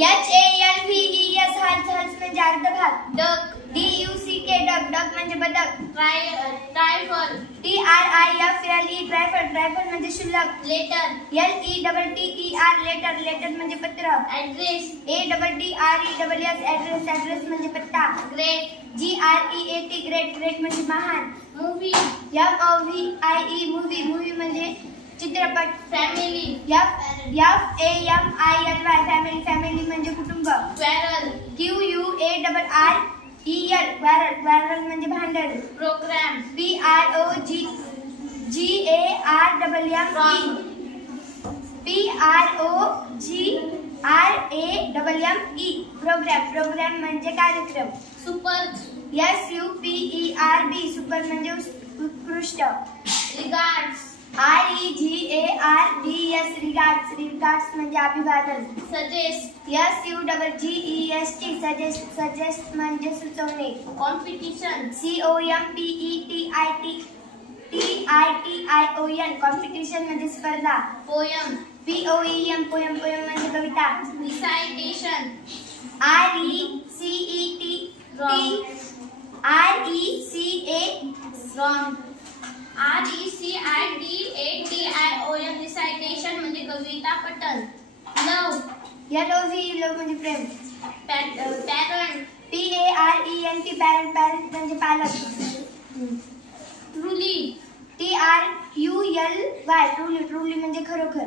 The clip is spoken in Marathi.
HALVES हल्स म्हणजे अर्धभाग. डक. DUCK डक डक म्हणजे बदक. ट्रायफल. TRIFLE ट्रायफल ट्रायफल म्हणजे शुल्लक. लेटर. LETTER लेटर लेटर म्हणजे पत्र. ऍड्रेस. ADDRESS ऍड्रेस म्हणजे पत्ता. ग्रेट. GREAT ग्रेट ग्रेट म्हणजे महान. मूवी. MOVIE मूवी मूवी म्हणजे चित्रपट. फॅमिली. FAMILY फॅमिली म्हणजे कुटुंब. क्वॅरल. QUARREL क्वॅरल म्हणजे भांडण. प्रोग्राम. PROGRAMME प्रोग्राम प्रोग्राम म्हणजे कार्यक्रम. सुपर. SUPERB सुपर म्हणजे उत्कृष्ट. रिगार्ड्स. REGARDS रिगार्ड्स म्हणजे अभिवादन. सजेस्ट. SUGGEST सजेस्ट म्हणजे सुचवणे. कॉम्पिटिशन. COMPETITION कॉम्पिटिशन म्हणजे स्पर्धा. पोयम. POEM पोयम म्हणजे कविता. रिसायटेशन. RECITATION रिसायटेशन म्हणजे कविता पठण. लव. LOVE म्हणजे प्रेम. पॅरंट. PARENT पॅरंट म्हणजे पालक. ट्रुली. TRULY ट्रुली म्हणजे खरोखर.